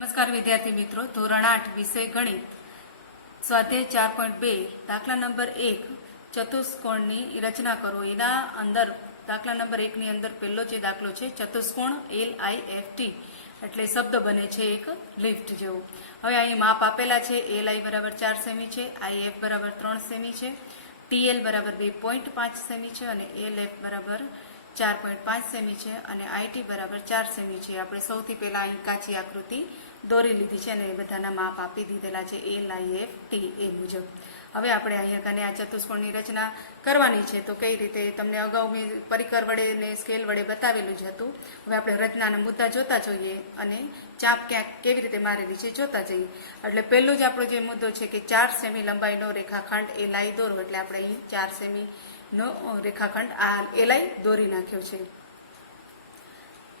નમસ્કાર વિદ્યાર્થી મિત્રો, ધોરણ 8 વિષય ગણિત સ્વાધ્યાય 4.2 દાખલા નંબર 1 ચતુષ્કોણની રચના કરો. એના અંદર દાખલા નંબર 1 ની અંદર પહેલો જે દાખલો છે ચતુષ્કોણ LIFT એટલે શબ્દ બને છે એક લિફ્ટ જેવો. હવે અહીં માપ આપેલા છે. LI બરાબર 4 સેમી છે, IF બરાબર 3 સેમી છે, TL બરાબર 2.5 સેમી છે અને LF બરાબર 4.5 સેમી છે અને IT બરાબર 4 સેમી છે. આપણે સૌથી પહેલા અહીં કાચી આકૃતિ દોરી લીધી છે અને એ બધાના માપ આપી દીધેલા છે LIFT એ મુજબ. હવે આપણે અહીંયા કને આ ચતુષ્કોણની રચના કરવાની છે. તો કઈ રીતે તમને અગાઉ મેં પરિકર વડે ને સ્કેલ વડે બતાવેલું જ હતું. હવે આપણે રચનાના મુદ્દા જોતા જોઈએ અને ચાપ ક્યાંક કેવી રીતે મારેલી છે જોતા જઈએ. એટલે પહેલું જ આપણો જે મુદ્દો છે કે 4 સેમી લંબાઈનો રેખાખંડ LI દોરવો. એટલે આપણે અહીં 4 સેમી નો રેખાખંડ આ LI દોરી નાખ્યો છે.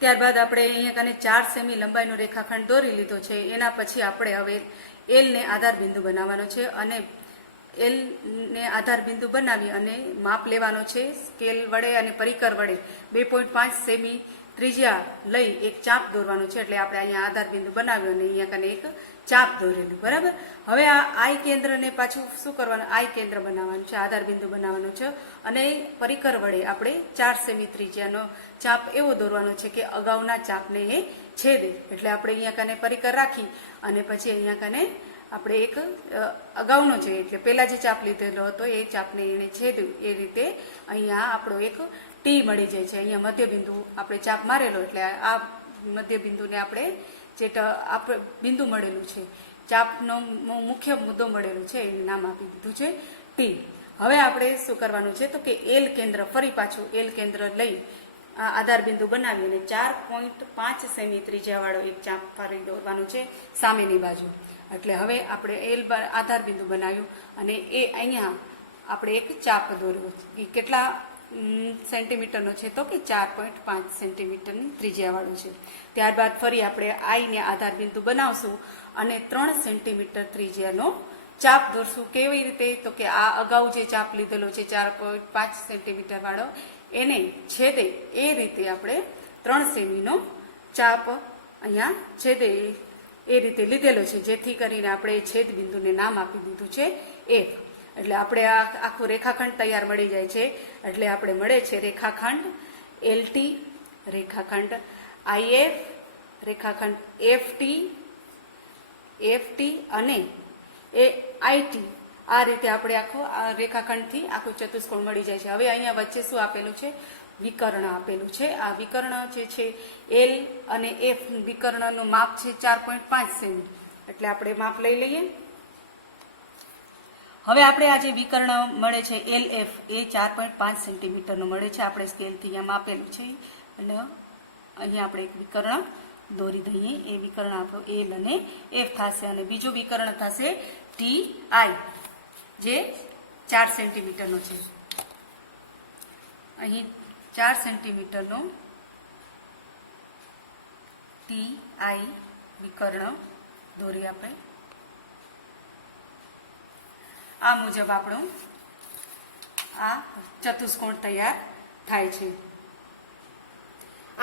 ત્યારબાદ આપણે અહીંયા કને 4 સેમી લંબાઈનો રેખાખંડ દોરી લીધો છે. એના પછી આપણે હવે L ને આધાર બિંદુ બનાવવાનો છે અને L ને આધાર બિંદુ બનાવી અને માપ લેવાનો છે સ્કેલ વડે અને પરિકર વડે. 2.5 સેમી ત્રિજ્યા લઈ એક ચાપ દોરવાનો છે. એટલે આપણે અહીંયા આધાર બિંદુ બનાવ્યો અને અહીંયા કને એક ચાપ દોરેલું. બરાબર. હવે આ I કેન્દ્રને પાછું શું કરવાનું, I કેન્દ્ર બનાવવાનું છે, આધાર બિંદુ બનાવવાનું છે અને પરિકર વડે આપણે 4 સેમી ત્રિજ્યાનો ચાપ એવો દોરવાનો છે કે અગાઉના ચાપને એ છેદે. એટલે આપણે અહીંયા કને પરિકર રાખી અને પછી અહીંયા કને આપણે એક અગાઉનો છે એટલે પહેલા જે ચાપ લીધેલો હતો એ ચાપને એને છેદ્યું. એ રીતે અહીંયા આપણો એક ટી મળી જાય છે. અહીંયા મધ્યબિંદુ આપણે ચાપ મારેલો એટલે આ મધ્યબિંદુને આપણે જે બિંદુ મળેલું છે, ચાપનો મુખ્ય મુદ્દો મળેલો છે એને નામ આપી દીધું છે ટી. હવે આપણે શું કરવાનું છે તો કે L કેન્દ્ર, ફરી પાછું L કેન્દ્ર લઈ આધાર બિંદુ બનાવી અને 4.5 સેમી ત્રિજ્યાવાળો એક ચાપ ફરી દોરવાનો છે સામેની બાજુ. એટલે હવે આપણે L આધાર બિંદુ બનાવ્યું અને એ અહીંયા આપણે એક ચાપ દોર્યો. એ કેટલા સેન્ટીમીટરનો છે તો કે 4.5 સેન્ટીમીટરની ત્રિજ્યાવાળું છે. ત્યારબાદ ફરી આપણે I ને આધાર બિંદુ બનાવશું અને 3 સેન્ટીમીટર ત્રિજ્યાનો ચાપ દોરશું. કેવી રીતે તો કે આ અગાઉ જે ચાપ લીધેલો છે 4.5 સેન્ટીમીટર વાળો એને છેદે એ રીતે આપણે 3 સેમીનો ચાપ અહીંયા છેદે એ રીતે લીધેલો છે. જેથી કરીને આપણે છેદ બિંદુને નામ આપી દીધું છે F. એટલે આપણે આ આખું રેખાખંડ તૈયાર મળી જાય છે. એટલે આપણે મળે છે રેખાખંડ LT, રેખાખંડ IF, રેખાખંડ FT અને IT. આ રીતે આપણે આખું આ રેખાખંડથી આખું ચતુષ્કોણ મળી જાય છે. હવે અહીંયા વચ્ચે શું આપેલું છે, વિકર્ણ આપેલું છે. આ વિકર્ણ જે છે L અને F વિકર્ણનું માપ છે 4.5 સેમી. એટલે આપણે માપ લઈ લઈએ. હવે આપણે આ જે વિકર્ણ મળે છે LF એ 4.5 સેન્ટીમીટરનો મળે છે. આપણે સ્કેલથી અહીંયા માપેલું છે અને અહીંયા આપણે એક વિકર્ણ દોરી દઈએ. એ વિકર્ણ આપણો L અને F થશે અને બીજું વિકર્ણ થશે TI જે 4 સેન્ટીમીટરનો છે. અહીં 4 સેન્ટીમીટરનો TI વિકર્ણ દોરી આપણે. આ મુજબ આપણું આ ચતુષ્કોણ તૈયાર થાય છે.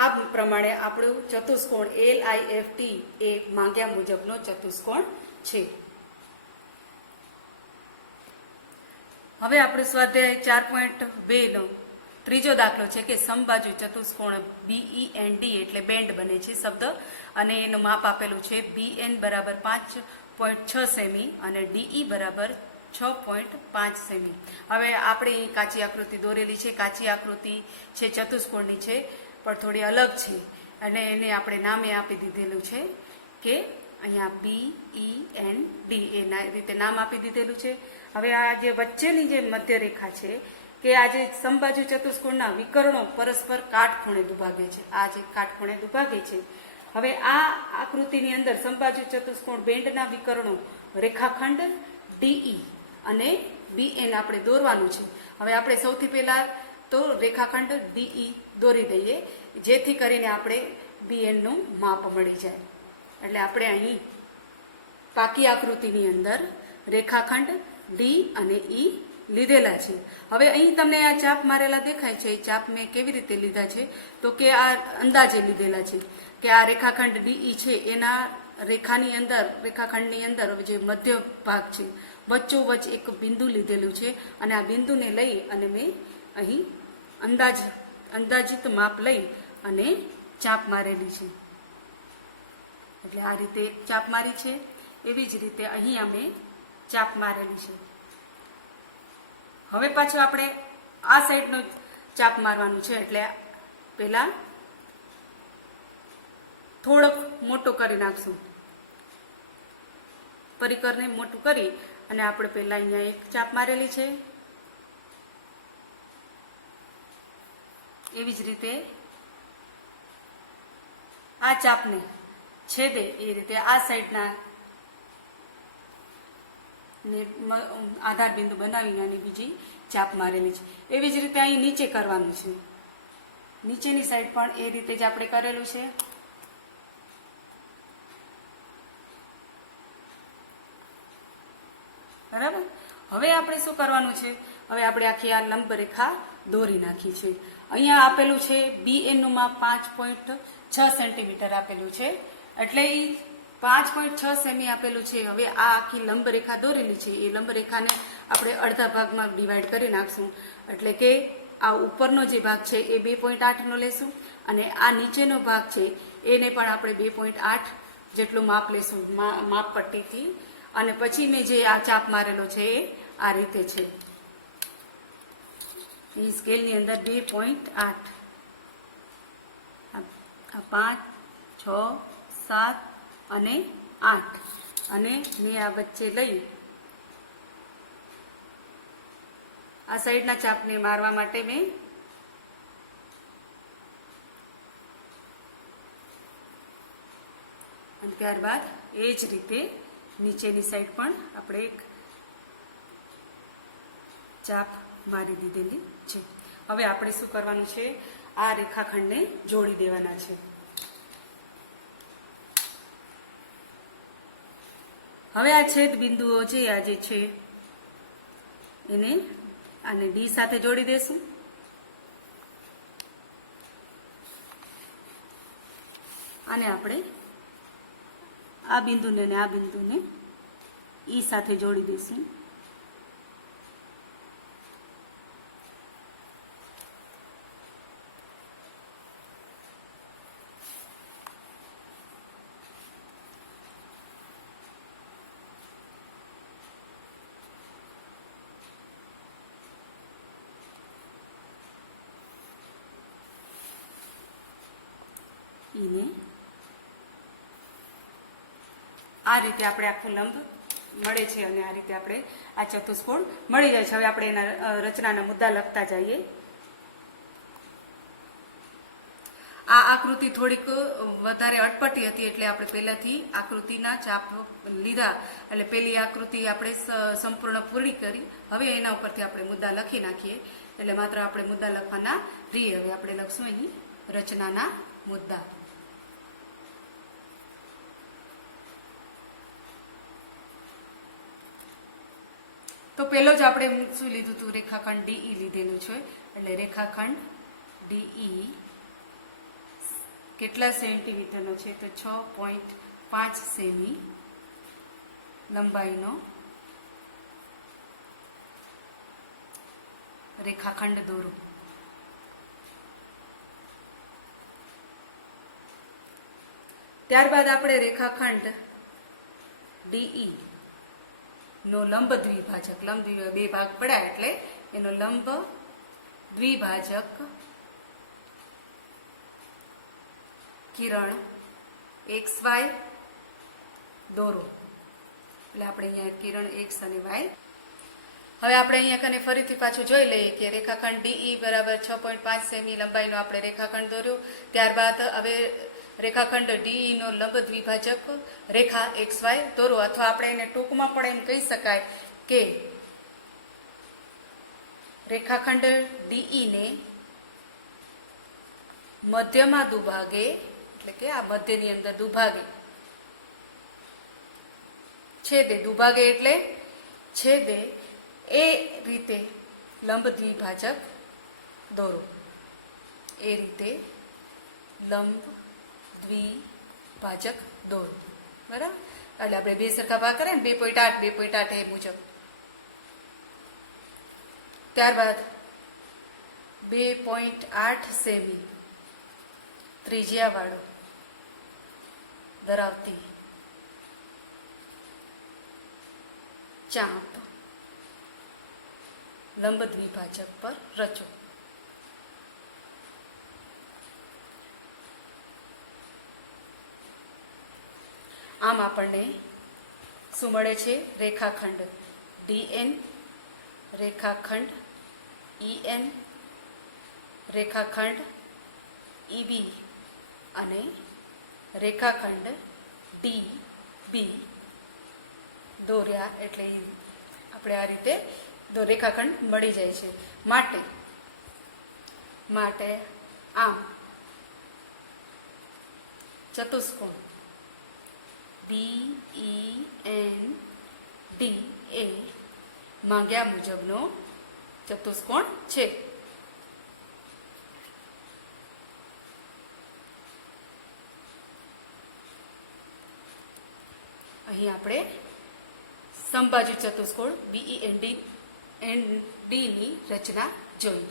આ પ્રમાણે આપણું ચતુષ્કોણ LIFT એ માંગ્યા મુજબનો ચતુષ્કોણ છે. હવે આપણે સ્વાધ્યાય 4.2 નો ત્રીજો દાખલો છે કે સમબાજુ ચતુષ્કોણ BEND એટલે બેન્ડ બને છે શબ્દ અને એનું માપ આપેલું છે BN બરાબર 5.6 સેમી અને DE બરાબર 6.5 સેમી. હવે આપણે કાચી આકૃતિ દોરેલી છે. કાચી આકૃતિ છે ચતુષ્કોણની છે પણ થોડી અલગ છે અને એને આપણે નામે આપી દીધેલું છે કે અહીંયા BEND એ રીતે નામ આપી દીધેલું છે. હવે આ જે વચ્ચેની જે મધ્યરેખા છે કે આ જે સમબાજુ ચતુષ્કોણના વિકર્ણો પરસ્પર કાટખૂણે દુભાગે છે. આ જે કાટખૂણે દુભાગે છે. હવે આ આકૃતિની અંદર સમબાજુ ચતુષ્કોણ બેન્ડના વિકર્ણો રેખાખંડ DE અને BN આપણે દોરવાનું છે. હવે આપણે સૌથી પહેલા તો રેખાખંડ DE દોરી દઈએ જેથી કરીને આપણે BN નું માપ મળી જાય. એટલે આપણે અહીં પાકી આકૃતિની અંદર રેખાખંડ D અને E લીધેલા છે. હવે અહીં તમને આ ચાપ મારેલા દેખાય છે. એ ચાપ મેં કેવી રીતે લીધા છે તો કે આ અંદાજે લીધેલા છે કે આ રેખાખંડ DE છે એના રેખાની અંદર, રેખાખંડની અંદર જે મધ્ય ભાગ છે વચ્ચોવચ્ચ એક બિંદુ લીધેલું છે અને આ બિંદુને લઈ અને મેં અહીં અંદાજિત માપ લઈ અને ચાપ મારેલી છે. એટલે આ રીતે ચાપ મારી છે. એવી જ રીતે અહીંયા મેં ચાપ મારેલી છે. હવે પાછું આપણે આ સાઈડનો ચાપ મારવાનું છે. એટલે પહેલા થોડોક મોટો કરી નાખશું, પરિકરને મોટું કરી અને આપણે પહેલા અહીંયા એક ચાપ મારેલી છે. એવી જ રીતે આ ચાપને છેદે એ રીતે આ સાઈડના આધાર બિંદુ બનાવીને અને બીજી ચાપ મારેલી છે. એવી જ રીતે અહીં નીચે કરવાનું છે. નીચેની સાઈડ પણ એ રીતે જ આપણે કરેલું છે. બરાબર. હવે આપણે શું કરવાનું છે? હવે આપણે આખી આ લંબ રેખા દોરી નાખી છે. અહીંયા આપેલું છે BN નું માપ 5.6 સેન્ટીમીટર આપેલું છે. એટલે એ 5.6 સેમી આપેલું છે. હવે આ આખી લંબ રેખા દોરેલી છે. એ લંબ રેખાને આપણે અડધા ભાગમાં ડિવાઈડ કરી નાખશું. એટલે કે આ ઉપરનો જે ભાગ છે એ 2.8 નો લેશું અને આ નીચેનો ભાગ છે એને પણ આપણે 2.8 જેટલું માપ લેશું માપ પટ્ટીથી. અને પછી મેં જે આ ચાપ મારેલો છે એ આ રીતે છે. એ સ્કેલની અંદર 2.8, આ 5, 6, 7 અને 8 અને મેં આ વચ્ચે લઈ આ સાઈડના ચાપને મારવા માટે મેં અને ત્યારબાદ એ જ રીતે નીચેની સાઈડ પણ આપણે એક ચાપ મારી દીધેલી છે. હવે આપણે શું કરવાનું છે? આ રેખાખંડને જોડી દેવાના છે. હવે આ છેદ બિંદુઓ છે આ જે છે એને આને ડી સાથે જોડી દેશું. અને આપણે આ બિંદુને અને આ બિંદુને ઈ સાથે જોડી દઈશું. ઈને આ રીતે આપણે આખું લંબ મળે છે અને આ રીતે આપણે આ ચતુષ્કોણ મળી જાય છે. હવે આપણે એના રચનાના મુદ્દા લખતા જઈએ. આ આકૃતિ થોડીક વધારે અટપટી હતી એટલે આપણે પહેલાથી આકૃતિના ચાપ લીધા. એટલે પેલી આકૃતિ આપણે સંપૂર્ણ પૂરી કરી. હવે એના ઉપરથી આપણે મુદ્દા લખી નાખીએ. એટલે માત્ર આપણે મુદ્દા લખવાના રહીએ. હવે આપણે લખશું અહીં રચનાના મુદ્દા. તો પેલો જ આપણે શું લીધું હતું? રેખાખંડ ડીઈ લીધેલું છે. એટલે રેખાખંડ ડીઈ કેટલા સેન્ટીમીટરનો છે? તો 6.5 સેમી લંબાઈનો રેખાખંડ દોરો. ત્યારબાદ આપણે રેખાખંડ ડીઈ નો લંબ દ્વિભાજક, બે ભાગ પડ્યા એટલે એનો લંબ દ્વિભાજક કિરણ XY દોરો. એટલે આપણે અહીંયા કિરણ X અને Y. હવે આપણે અહીંયા કને ફરીથી પાછું જોઈ લઈએ કે રેખાખંડ DE બરાબર 6.5 સેમી લંબાઈનો આપણે રેખાખંડ દોર્યો. ત્યારબાદ હવે રેખાખંડ DE નો લંબ દ્વિભાજક રેખા XY દોરો. અથવા આપણે એને ટૂંકમાં પણ એમ કહી શકાય કે રેખાખંડ DE ને મધ્યમાં દુભાગે, એટલે કે આ મધ્યની અંદર દુભાગે, છેદે, દુભાગે એટલે છેદે એ રીતે લંબ દ્વિભાજક દોરો. એ રીતે લંબ દ્વિભાજક દોરો. બરાબર, એટલે આપણે બે સરખા ભાગ કરીએ ને 2.8 2.8 એ મુજબ. ત્યારબાદ 2.8 સેમી ત્રિજ્યાવાળો ધરાવતી ચાંપ લંબ દ્વિભાજક પર રચો. આમ આપણને શું મળે છે? રેખાખંડ DN, રેખાખંડ EN, રેખાખંડ EB અને રેખાખંડ DB દોર્યા એટલે આપણે આ રીતે રેખાખંડ મળી જાય છે. માટે આમ ચતુષ્કોણ BEND એ માંગ્યા મુજબનો ચતુષ્કોણ છે. અહીં આપણે સમબાજુ ચતુષ્કોણ BEND ની રચના જોઈ.